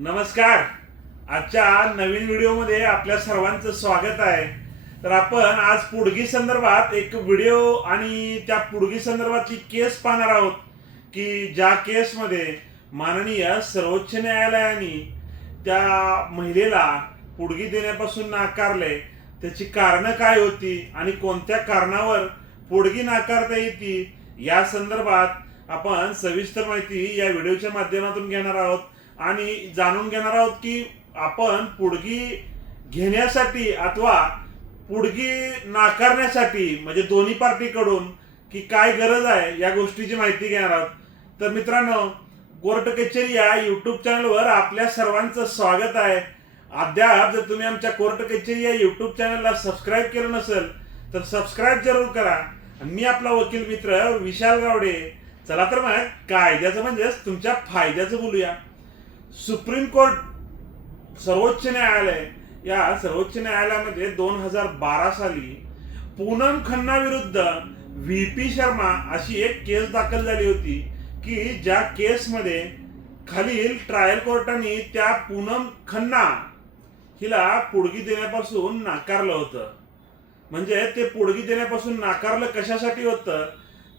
नमस्कार. आजच्या नवीन व्हिडिओमध्ये आपल्या सर्वांचं स्वागत आहे. तर आपण आज पुडगी संदर्भात एक व्हिडिओ आणि त्या पुडगी संदर्भातली केस पाहणार आहोत की ज्या केसमध्ये माननीय सर्वोच्च न्यायालयाने त्या महिलेला पुडगी देण्यापासून नाकारले त्याची कारणं काय होती आणि कोणत्या कारणावर पुडगी नाकारता येते या संदर्भात आपण सविस्तर माहिती या व्हिडिओच्या माध्यमातून घेणार आहोत. आणि जाणून घेणार आहोत की आपण पुडगी घेण्यासाठी अथवा पुडगी नाकारण्यासाठी म्हणजे दोन्ही पार्टीकडून की काय गरज आहे या गोष्टीची माहिती घेणार आहोत. तर मित्रांनो कोर्ट कचेरी या यूट्यूब चॅनलवर आपल्या सर्वांचं स्वागत आहे. अद्याप जर तुम्ही आमच्या कोर्ट कचेरी या यूट्यूब चॅनलला सबस्क्राईब केलं नसेल तर सबस्क्राईब जरूर करा. आणि मी आपला वकील मित्र विशाल गावडे. चला तर मग कायद्याचं म्हणजेच तुमच्या फायद्याचं बोलूया. सुप्रीम कोर्ट सर्वोच्च न्यायालय या सर्वोच्च न्यायालयामध्ये दोन हजार बारा साली पूनम खन्ना विरुद्ध व्ही पी शर्मा अशी एक केस दाखल झाली होती की ज्या केसमध्ये खालील ट्रायल कोर्टाने त्या पूनम खन्ना हिला पुडगी देण्यापासून नाकारलं होतं. म्हणजे ते पुडगी देण्यापासून नाकारलं कशासाठी होतं?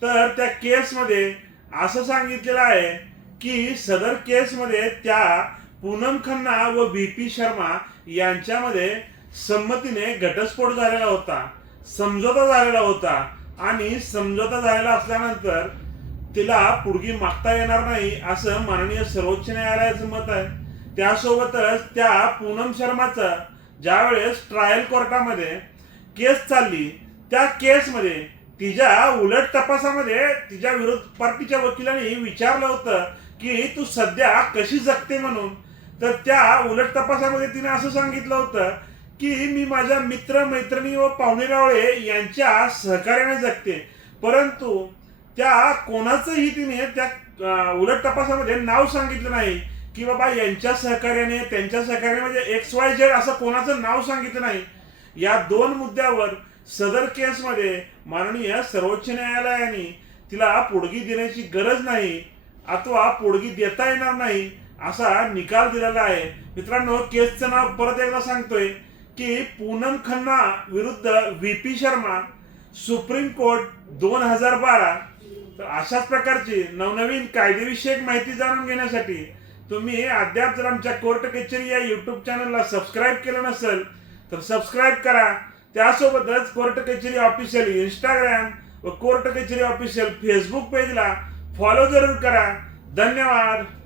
तर त्या केसमध्ये असं सांगितलेलं आहे की सदर केसमध्ये त्या पूनम खन्ना व व्ही पी शर्मा यांच्यामध्ये संमतीने घटस्फोट झालेला होता समझोता झालेला होता आणि समझोता झालेला असल्यानंतर तिला पुडगी मागता येणार नाही असं माननीय सर्वोच्च न्यायालयाचं मत आहे. त्यासोबतच त्या पूनम शर्माचं ज्यावेळेस ट्रायल कोर्टामध्ये केस चालली त्या केसमध्ये तिच्या उलट तपासामध्ये तिच्या विरोध पार्टीच्या वकिलांनी विचारलं होतं की तू सध्या कशी जगते म्हणून? तर त्या उलट तपासामध्ये तिने असं सांगितलं होतं की मी माझ्या मित्र मैत्रिणी व पाहुणेरावळे यांच्या सहकार्याने जगते. परंतु त्या कोणाचंही तिने त्या उलट तपासामध्ये नाव सांगितलं नाही की बाबा यांच्या सहकार्याने त्यांच्या सहकार्याने म्हणजे एक्स वाय झेड असं कोणाचं नाव सांगितलं नाही. या दोन मुद्द्यावर सदर केसमध्ये माननीय सर्वोच्च न्यायालयाने तिला पुढगी देण्याची गरज नाही. अथवा पोडगी देता येणार नाही असा निकाल दिलेला आहे. मित्रांनो केसचं नाव परत एकदा सांगतोय की पूनम खन्ना विरुद्ध V P Sharma supreme court दोन हजार बारा. तर अशाच प्रकारची नवनवीन कायदेविषयक माहिती जाणून घेण्यासाठी तुम्ही अद्याप जर आमच्या कोर्ट कचेरी या यूट्यूब चॅनलला सबस्क्राईब केलं नसेल तर सबस्क्राईब करा. त्यासोबतच कोर्ट कचेरी ऑफिशियल इंस्टाग्राम व कोर्ट कचेरी ऑफिशियल फेसबुक पेजला फॉलो जरूर करा. धन्यवाद.